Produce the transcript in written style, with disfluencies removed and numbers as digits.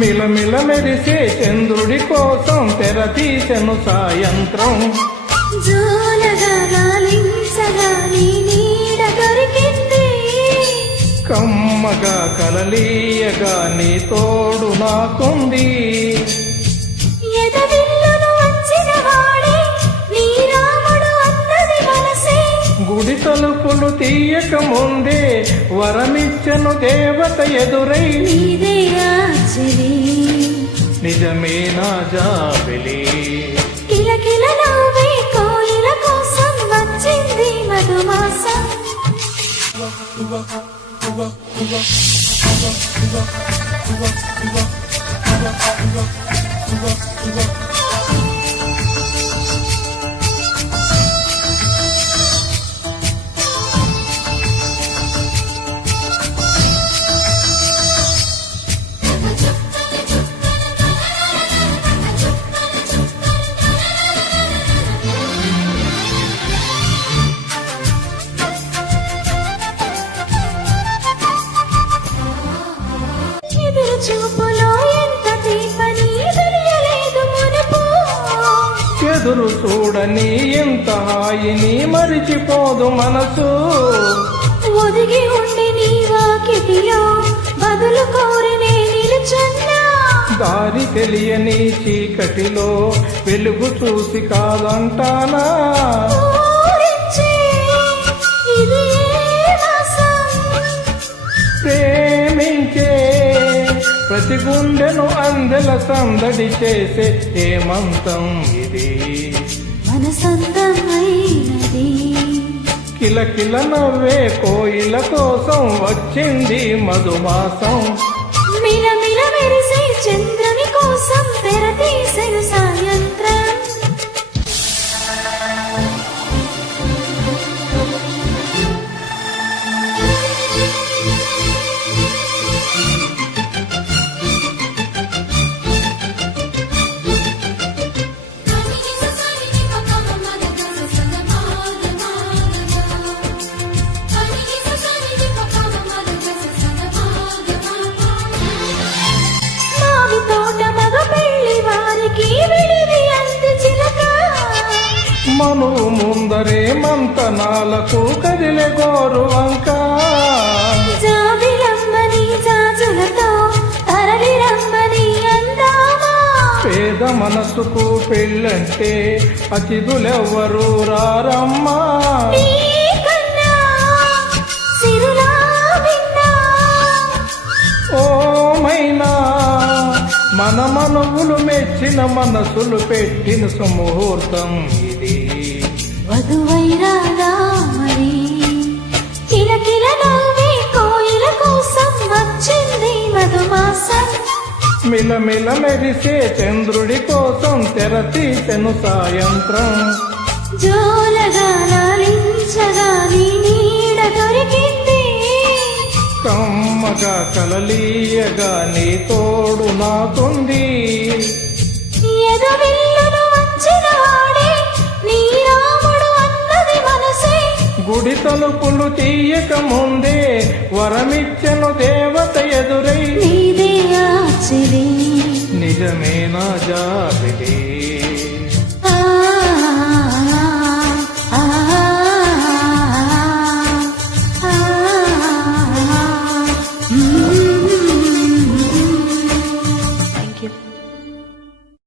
మిలమిల మెరిసే చంద్రుడి కోసం తెర తీసెను సాయంత్రం. జోలగా లాలించగా నీ నీడ దొరికింది, కమ్మగా కలలీయగా నీ తోడు నాకుంది. ఎదవిల్లును వచ్చిన వాడే నీ రాముడు అన్నది మనసే, గుడి తలుపులు తీయక ముందే వరమిచ్చను దేవత ఎదురై. నీదే ఆచరి నిజమే నా జాబిలి, కిలకిల నవ్వే కోయిల కోసం వచ్చింది మధుమాసం. ఎదురు చూపులో ఎంత తీపని తెలియలేదు మునుపు, ఎదురు చూడని ఎంత హాయిని మరిచిపోదు మనసు. ఒదిగి ఉండి నీ వాకిటిలో బదులు కోరి నే నిలుచున్నా, దారి తెలియని చీకటిలో వెలుగు చూసి కాదంటానా. ఊరించే ఇది ఏ మాసం, ప్రేమించే ప్రతి గుండెను అందెల సందడి చేసే హేమంతం ఇది. మనసందమైనది కిలకిల నవ్వే కోయిల కోసం వచ్చింది మధుమాసం. మిలమిల మెరిసే చంద్రుని కోసం తెర తీసెను సాయంత్రం. మావి తోట మగ పెళ్లి వారికి విడిది అంది చిలక, మనువు ముందరే మంతనాలకు కదిలే గోరు వంక. జాబిలమ్మని జాజులతో తరలి రమ్మని అందామా, పేద మనసుకు పెళ్ళంటే అతిథులెవ్వరూ రారమ్మా. నీకన్నా సిరులా విన్నా, ఓమైనా మన మనవులు మెచ్చిన మనసులు పెట్టిన సుముహూర్తం ఇది. వధువైరాగా మరి కిలకిల నవ్వే కోయిల కోసం వచ్చింది మధుమాసం. మిలమిల మెరిసే చంద్రుడి కోసం తెర తీసెను సాయంత్రం. జోలగా లాలించగా నీ నీడ దొరికింది, కమ్మగా కలలీయగా నీ తోడు నాకుంది. ఎదవిల్లును వచ్చిన వాడే నీ రాముడు అన్నది మనసే, గుడి తలుపులు తీయక ముందే వరమిచ్చను దేవత ఎదురై. నీదే ఆచరి నిజమే నా జాబిలి.